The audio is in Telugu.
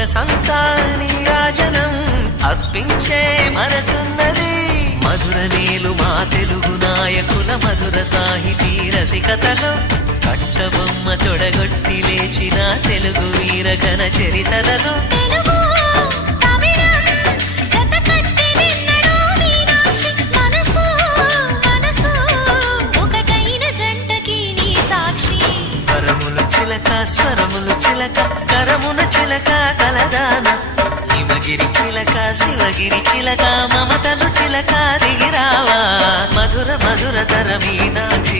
సొగసంతా నీరాజనం అర్పించే మనసున్నది. మధుర నేలు మా తెలుగు నాయకుల మధుర సాహితీ రసికతలో కట్టబొమ్మ తొడగొట్టి లేచిన తెలుగు వీర ఘన చరితలలో స్వరములు చిలక కరమున చిలక కలదాన హిమగిరి చిలక శివగిరి చిలక మమతలు చిలక దిగిరావా మధుర మధుర తర మీనాక్షి